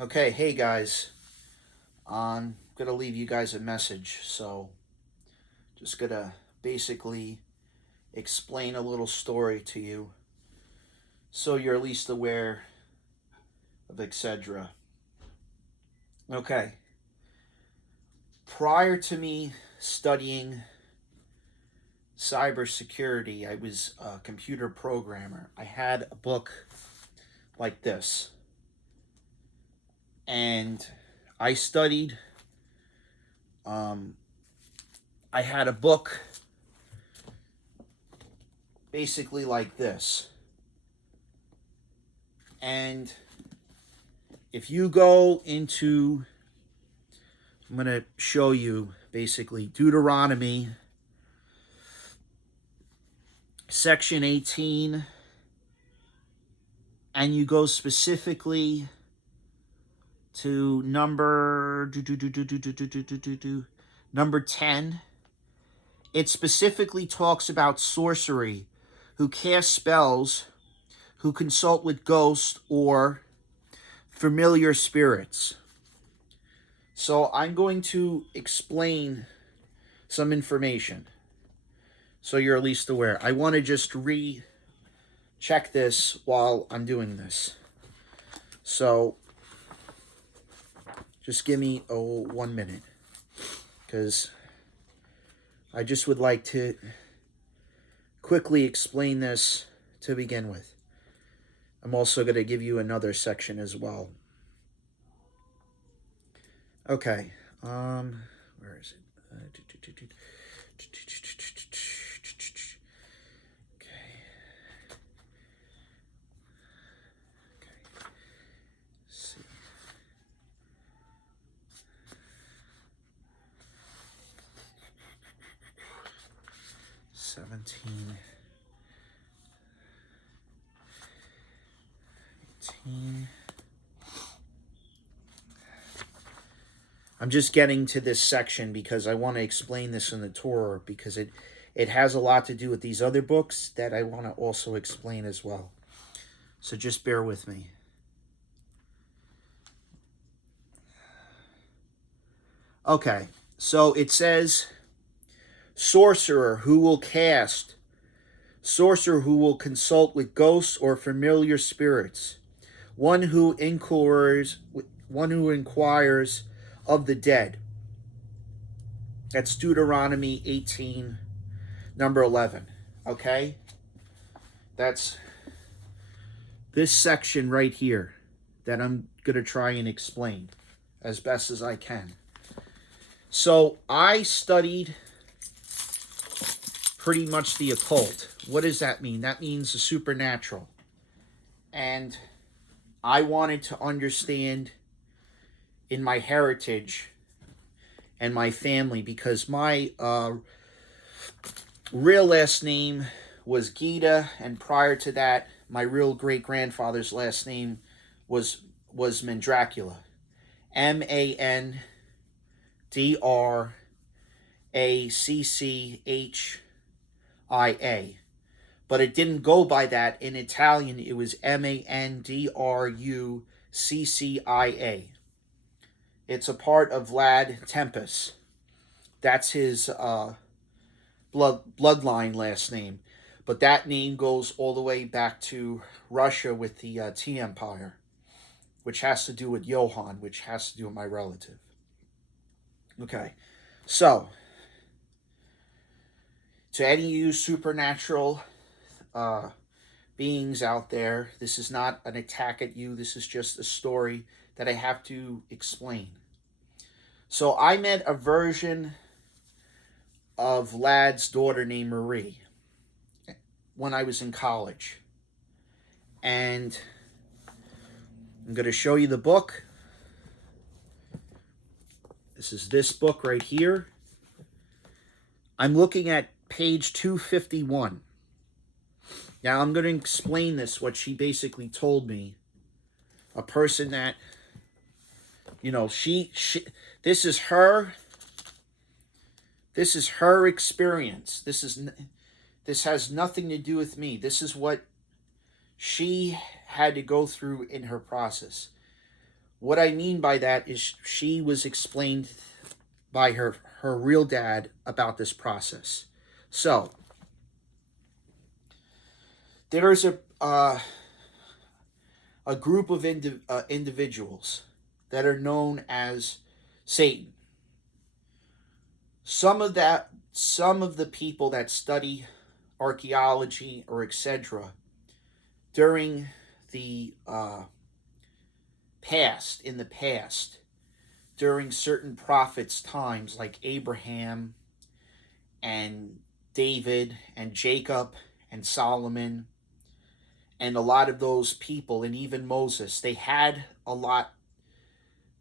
Okay, hey guys. I'm gonna leave you guys a message. So, just gonna basically explain a little story to you so you're at least aware of etc. Okay, prior to me studying cybersecurity, I was a computer programmer. I had a book like this, and I studied. Um, I had a book basically like this. And if you go into, I'm going to show you basically Deuteronomy section 18, and you go specifically to number 10. It specifically talks about sorcery, who cast spells, who consult with ghosts or familiar spirits. So I'm going to explain some information so you're at least aware. I want to just check this while I'm doing this. So just give me 1 minute, because I just would like to quickly explain this to begin with. I'm also going to give you another section as well. Okay. Where is it? Okay. Let's see. 17. 18. I'm just getting to this section because I want to explain this in the Torah, because it has a lot to do with these other books that I want to also explain as well. So just bear with me. Okay, so it says, sorcerer who will consult with ghosts or familiar spirits, one who inquires of the dead. That's Deuteronomy 18, number 11. Okay? That's this section right here that I'm going to try and explain as best as I can. So I studied pretty much the occult. What does that mean? That means the supernatural. And I wanted to understand in my heritage and my family, because my real last name was Gita, and prior to that, my real great-grandfather's last name was Mandracula. Mandraccia. But it didn't go by that. In Italian, it was Mandruccia. It's a part of Vlad Tempest. That's his bloodline last name. But that name goes all the way back to Russia with the T Empire, which has to do with Johann, which has to do with my relative. Okay, so to any of you supernatural beings out there, this is not an attack at you. This is just a story that I have to explain. So I met a version of Vlad's daughter named Marie when I was in college. And I'm going to show you the book. This is this book right here. I'm looking at page 251. Now I'm going to explain what she basically told me. A person that, this is her experience. This has nothing to do with me. This is what she had to go through in her process. What I mean by that is she was explained by her real dad about this process. So there is a group of individuals that are known as Satan. Some of the people that study archaeology or etc. during the in the past, during certain prophets' times, like Abraham and David and Jacob and Solomon and a lot of those people, and even Moses, they had a lot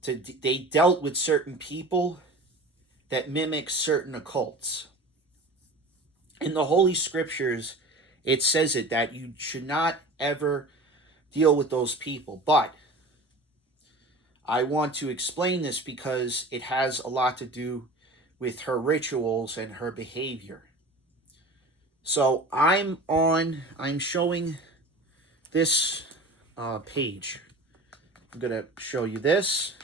they dealt with certain people that mimic certain occults. In the Holy Scriptures, it says that you should not ever deal with those people. But I want to explain this because it has a lot to do with her rituals and her behavior. So I'm showing this page. I'm going to show you this.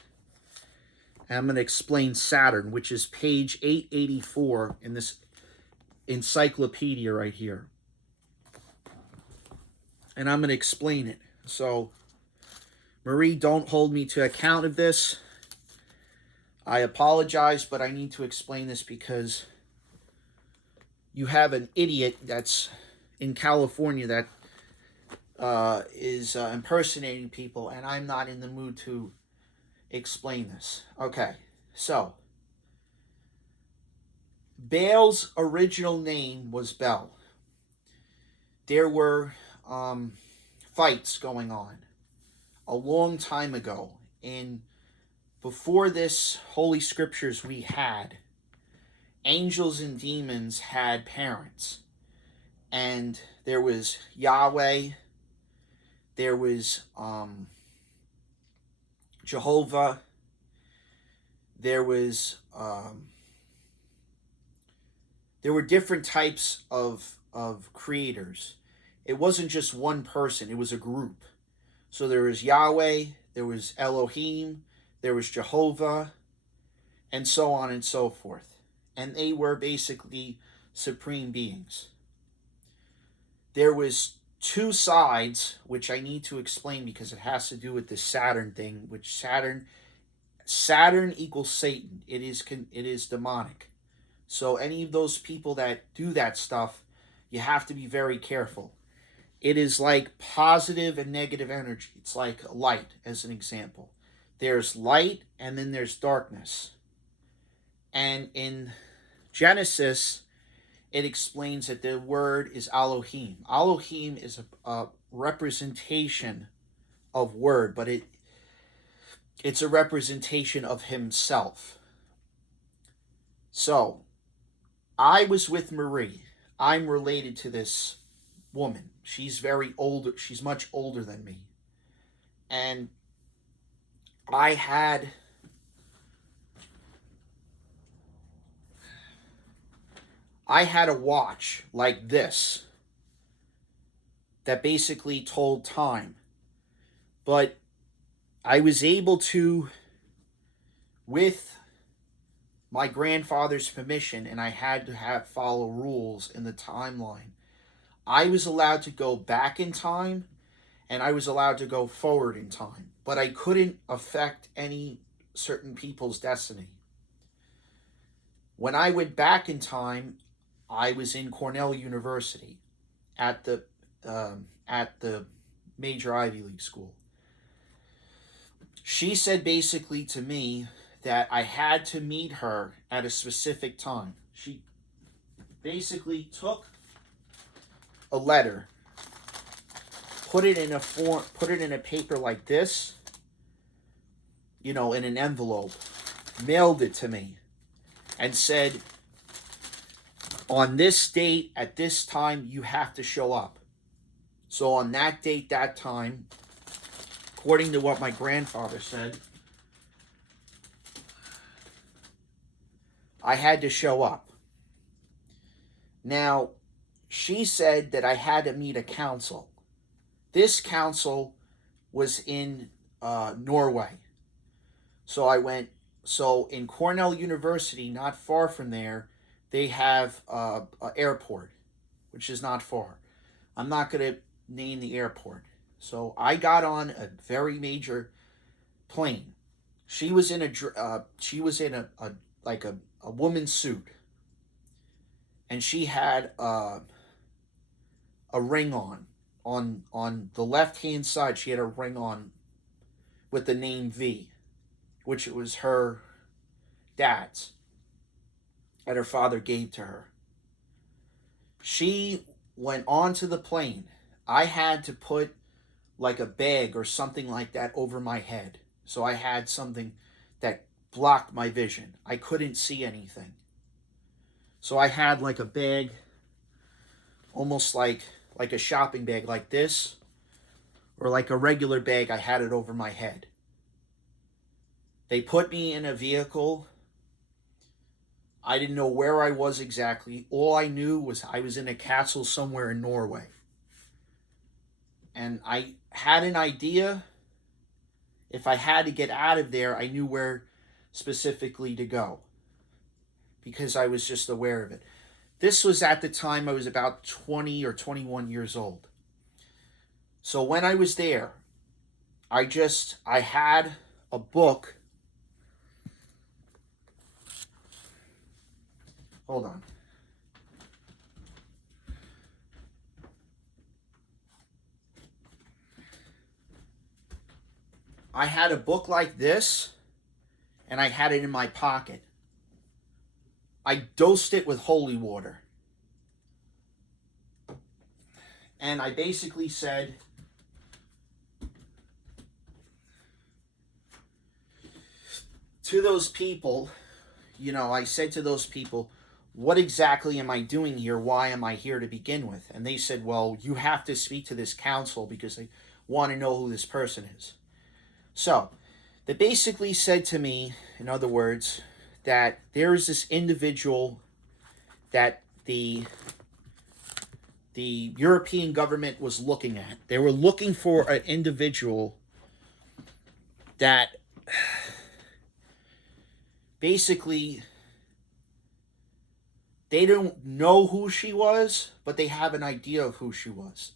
And I'm going to explain Saturn, which is page 884 in this encyclopedia right here. And I'm going to explain it. So, Marie, don't hold me to account of this. I apologize, but I need to explain this because you have an idiot that's in California that is impersonating people, and I'm not in the mood to explain this. Okay, so Baal's original name was Bel. There were fights going on a long time ago. And before this Holy Scriptures we had, angels and demons had parents. And there was Yahweh, there was Jehovah, there were different types of creators. It wasn't just one person, it was a group. So there was Yahweh, there was Elohim, there was Jehovah, and so on and so forth. And they were basically supreme beings. There was two sides, which I need to explain because it has to do with this Saturn thing, which Saturn equals Satan. It is demonic. So any of those people that do that stuff, you have to be very careful. It is like positive and negative energy. It's like light, as an example. There's light and then there's darkness. And in Genesis, it explains that the word is Elohim. Elohim is a representation of word, but it's a representation of himself. So, I was with Marie. I'm related to this woman. She's very older. She's much older than me. And I had a watch like this that basically told time. But I was able to, with my grandfather's permission, and I had to follow rules in the timeline, I was allowed to go back in time and I was allowed to go forward in time. But I couldn't affect any certain people's destiny. When I went back in time, I was in Cornell University at the major Ivy League school. She said basically to me that I had to meet her at a specific time. She basically took a letter, put it in a paper like this, in an envelope, mailed it to me, and said, on this date, at this time, you have to show up. So on that date, that time, according to what my grandfather said, I had to show up. Now, she said that I had to meet a council. This council was in Norway. So I went, so in Cornell University, not far from there, they have an airport, which is not far. I'm not going to name the airport. So I got on a very major plane. She was in a like a woman's suit, and she had a ring on the left hand side. She had a ring on with the name V, which it was her dad's that her father gave to her. She went onto the plane. I had to put like a bag or something like that over my head. So I had something that blocked my vision. I couldn't see anything. So I had like a bag, almost like a shopping bag like this, or like a regular bag. I had it over my head. They put me in a vehicle. I didn't know where I was exactly. All I knew was I was in a castle somewhere in Norway. And I had an idea. If I had to get out of there, I knew where specifically to go because I was just aware of it. This was at the time I was about 20 or 21 years old. So when I was there, I had a book. Hold on. I had a book like this, and I had it in my pocket. I dosed it with holy water. And I basically said, to those people, I said to those people, what exactly am I doing here? Why am I here to begin with? And they said, well, you have to speak to this council because they want to know who this person is. So they basically said to me, in other words, that there is this individual that the European government was looking at. They were looking for an individual that basically they don't know who she was, but they have an idea of who she was.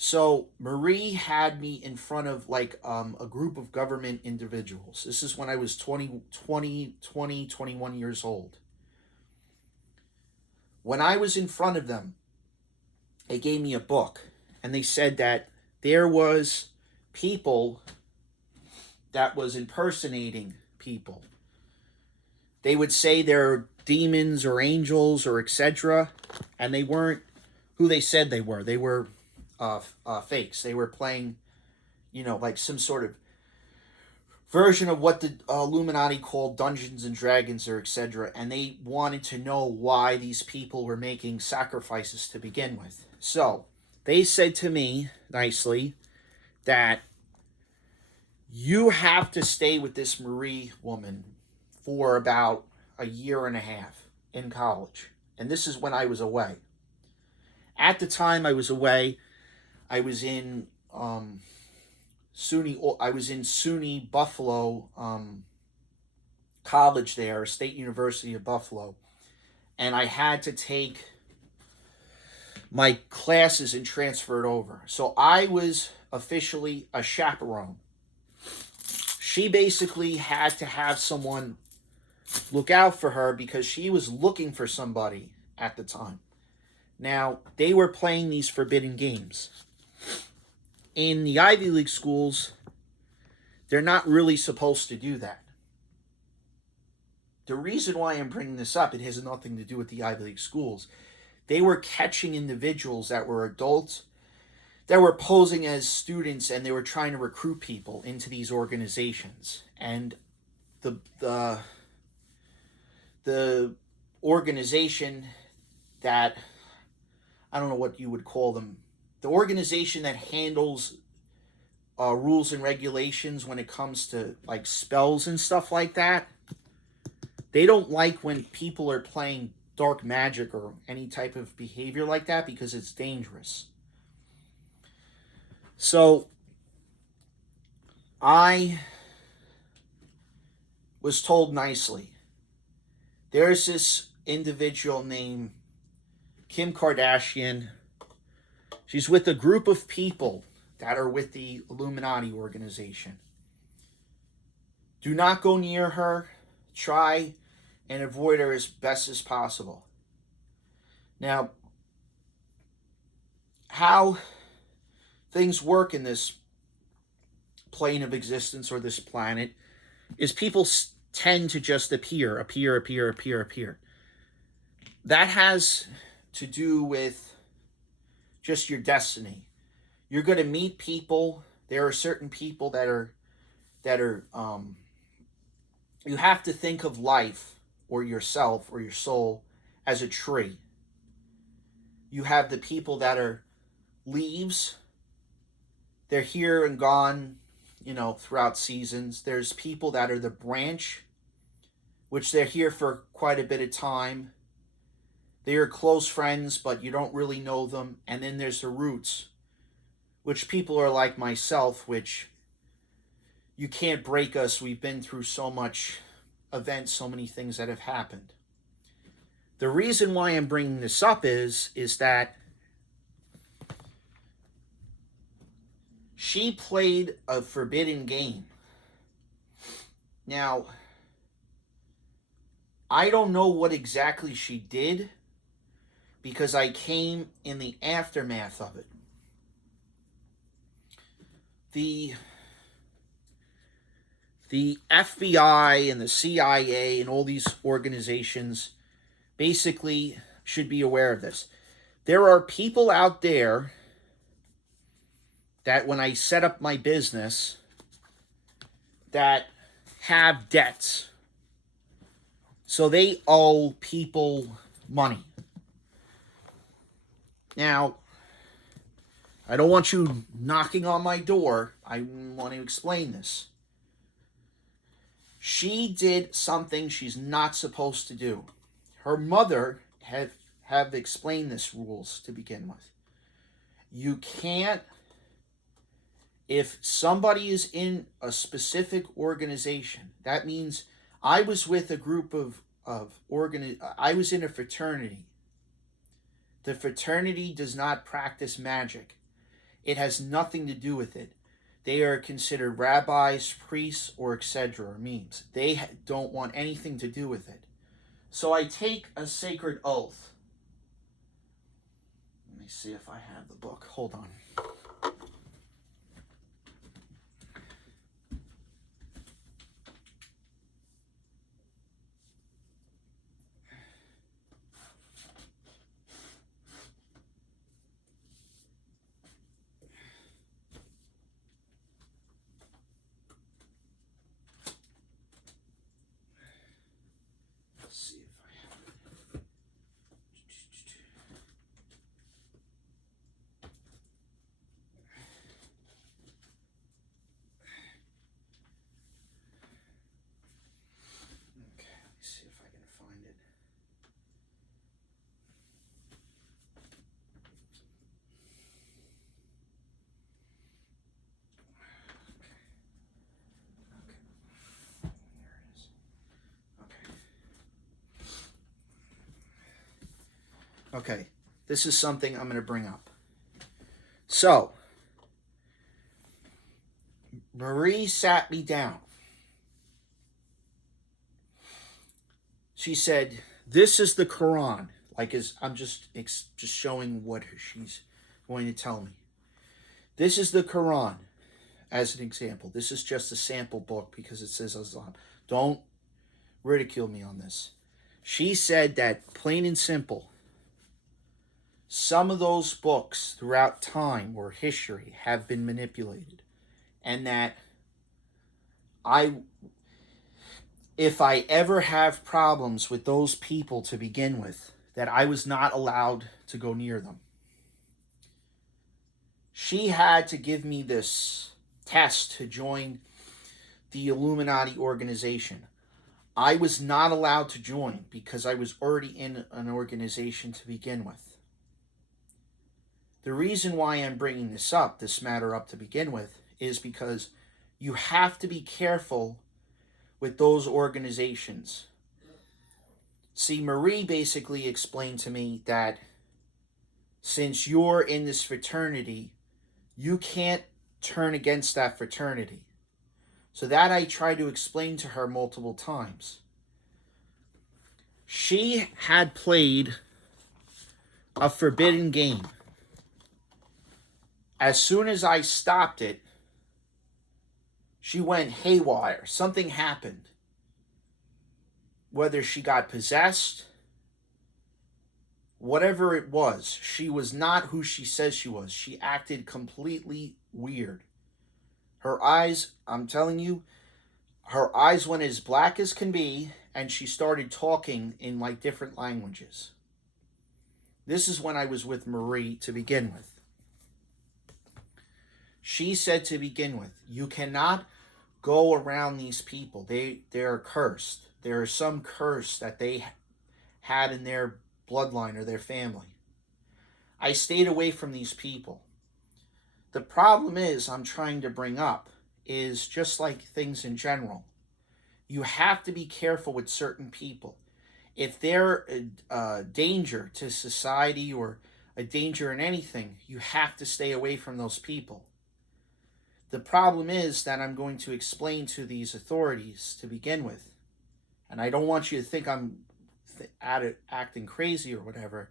So Marie had me in front of like a group of government individuals. This is when I was 21 years old. When I was in front of them, they gave me a book, and they said that there was people that was impersonating people. They would say they're demons or angels or etc., and they weren't who they said they were. They were fakes. They were playing, like some sort of version of what the Illuminati called Dungeons and Dragons or etc. And they wanted to know why these people were making sacrifices to begin with. So they said to me nicely that you have to stay with this Marie woman for about a year and a half in college. And this is when I was away. At the time I was away, I was in SUNY Buffalo College there, State University of Buffalo, and I had to take my classes and transfer it over. So I was officially a chaperone. She basically had to have someone look out for her because she was looking for somebody at the time. Now, they were playing these forbidden games. In the Ivy League schools, they're not really supposed to do that. The reason why I'm bringing this up, it has nothing to do with the Ivy League schools. They were catching individuals that were adults that were posing as students, and they were trying to recruit people into these organizations. And the organization that, I don't know what you would call them, the organization that handles rules and regulations when it comes to like spells and stuff like that, they don't like when people are playing dark magic or any type of behavior like that because it's dangerous. So I was told nicely. There's this individual named Kim Kardashian. She's with a group of people that are with the Illuminati organization. Do not go near her. Try and avoid her as best as possible. Now, how things work in this plane of existence or this planet is people tend to just appear. That has to do with just your destiny. You're going to meet people. There are certain people that are you have to think of life or yourself or your soul as a tree. You have the people that are leaves. They're here and gone, throughout seasons. There's people that are the branch, which they're here for quite a bit of time. They are close friends, but you don't really know them. And then there's the roots, which people are like myself, which you can't break us. We've been through so much events, so many things that have happened. The reason why I'm bringing this up is that she played a forbidden game. Now, I don't know what exactly she did because I came in the aftermath of it. The FBI and the CIA and all these organizations basically should be aware of this. There are people out there that when I set up my business that have debts. So they owe people money. Now, I don't want you knocking on my door. I want to explain this. She did something she's not supposed to do. Her mother have explained this rules to begin with. You can't, if somebody is in a specific organization, that means I was with a group I was in a fraternity. The fraternity does not practice magic. It has nothing to do with it. They are considered rabbis, priests, or etc. means. They don't want anything to do with it. So I take a sacred oath. Let me see if I have the book. Hold on. Okay, this is something I'm going to bring up. So, Marie sat me down. She said, "This is the Quran." I'm just showing what she's going to tell me. This is the Quran, as an example. This is just a sample book because it says Islam. Don't ridicule me on this. She said that, plain and simple, some of those books throughout time or history have been manipulated. And that if I ever have problems with those people to begin with, that I was not allowed to go near them. She had to give me this test to join the Illuminati organization. I was not allowed to join because I was already in an organization to begin with. The reason why I'm bringing this matter up to begin with, is because you have to be careful with those organizations. See, Marie basically explained to me that since you're in this fraternity, you can't turn against that fraternity. So that I tried to explain to her multiple times. She had played a forbidden game. As soon as I stopped it, she went haywire. Something happened. Whether she got possessed, whatever it was, she was not who she says she was. She acted completely weird. Her eyes, I'm telling you, her eyes went as black as can be, and she started talking in like different languages. This is when I was with Marie to begin with. She said to begin with, you cannot go around these people. They're cursed. There is some curse that they had in their bloodline or their family. I stayed away from these people. The problem is I'm trying to bring up is just like things in general. You have to be careful with certain people. If they're a danger to society or a danger in anything, you have to stay away from those people. The problem is that I'm going to explain to these authorities to begin with. And I don't want you to think I'm acting crazy or whatever.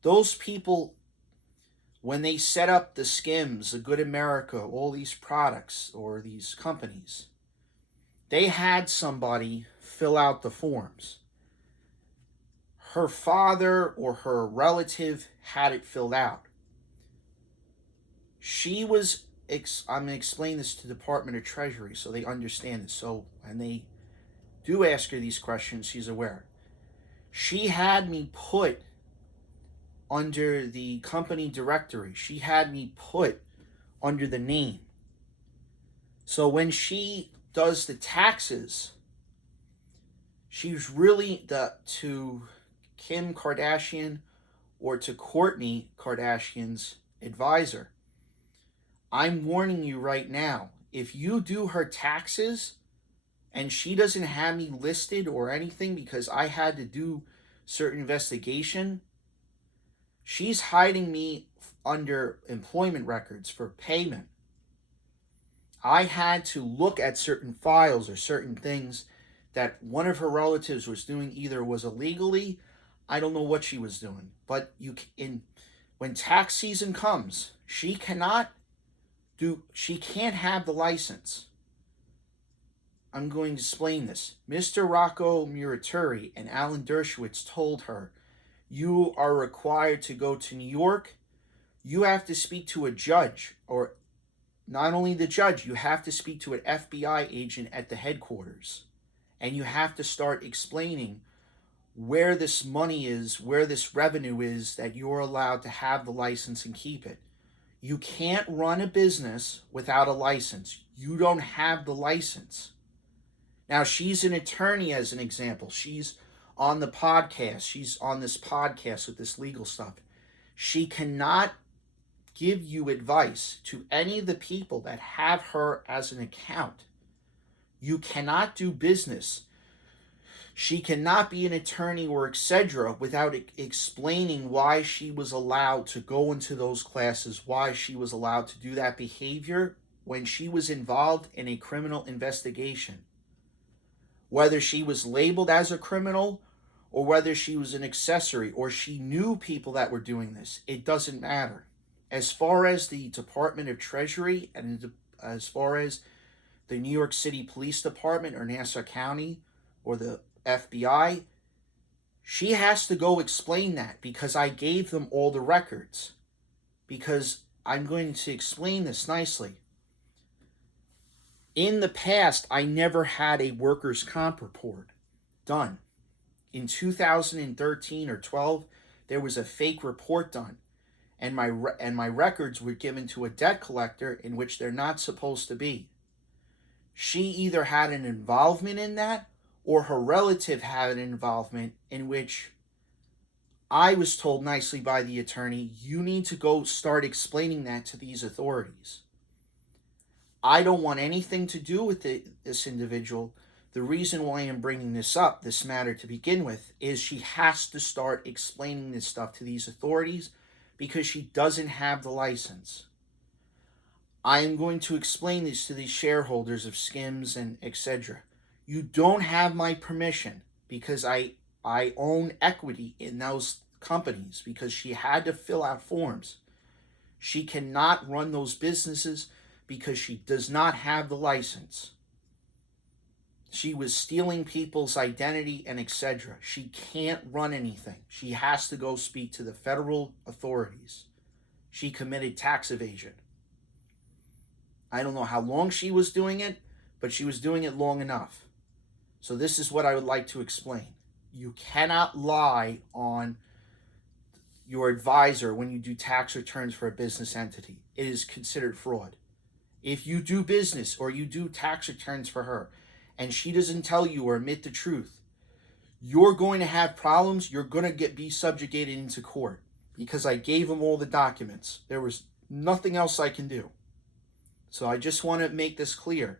Those people, when they set up the Skims, the Good America, all these products or these companies, they had somebody fill out the forms. Her father or her relative had it filled out. She was, I'm going to explain this to the Department of Treasury so they understand this. So, and they do ask her these questions, she's aware. She had me put under the company directory. She had me put under the name. So when she does the taxes, she's really to Kim Kardashian or to Kourtney Kardashian's advisor. I'm warning you right now, if you do her taxes and she doesn't have me listed or anything because I had to do certain investigation, she's hiding me under employment records for payment. I had to look at certain files or certain things that one of her relatives was doing, either was illegally, I don't know what she was doing, but when tax season comes, she can't have the license. I'm going to explain this. Mr. Rocco Muraturi and Alan Dershowitz told her, you are required to go to New York. You have to speak to a judge, or not only the judge, you have to speak to an FBI agent at the headquarters. And you have to start explaining where this money is, where this revenue is, that you're allowed to have the license and keep it. You can't run a business without a license. You don't have the license. Now, she's an attorney, as an example. She's on the podcast. She's on this podcast with this legal stuff. She cannot give you advice to any of the people that have her as an account. You cannot do business. She cannot be an attorney or etc. without explaining why she was allowed to go into those classes, why she was allowed to do that behavior when she was involved in a criminal investigation. Whether she was labeled as a criminal or whether she was an accessory or she knew people that were doing this, it doesn't matter. As far as the Department of Treasury and as far as the New York City Police Department or Nassau County or the FBI, she has to go explain that because I gave them all the records. Because I'm going to explain this nicely. In the past, I never had a workers' comp report done. In 2013 or 12, there was a fake report done. And my records were given to a debt collector in which they're not supposed to be. She either had an involvement in that or her relative had an involvement in which I was told nicely by the attorney, you need to go start explaining that to these authorities. I don't want anything to do with this individual The reason why I'm bringing this up, this matter to begin with, is she has to start explaining this stuff to these authorities because she doesn't have the license. I am going to explain this to these shareholders of Skims and etc. You don't have my permission because I own equity in those companies because she had to fill out forms. She cannot run those businesses because she does not have the license. She was stealing people's identity and etc. She can't run anything. She has to go speak to the federal authorities. She committed tax evasion. I don't know how long she was doing it, but she was doing it long enough. So this is what I would like to explain. You cannot lie on your advisor when you do tax returns for a business entity. It is considered fraud. If you do business or you do tax returns for her and she doesn't tell you or admit the truth, you're going to have problems. You're going to be subjugated into court because I gave them all the documents. There was nothing else I can do. So I just want to make this clear.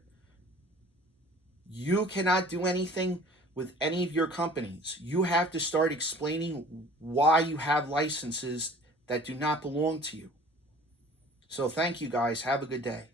You cannot do anything with any of your companies. You have to start explaining why you have licenses that do not belong to you. So thank you guys. Have a good day.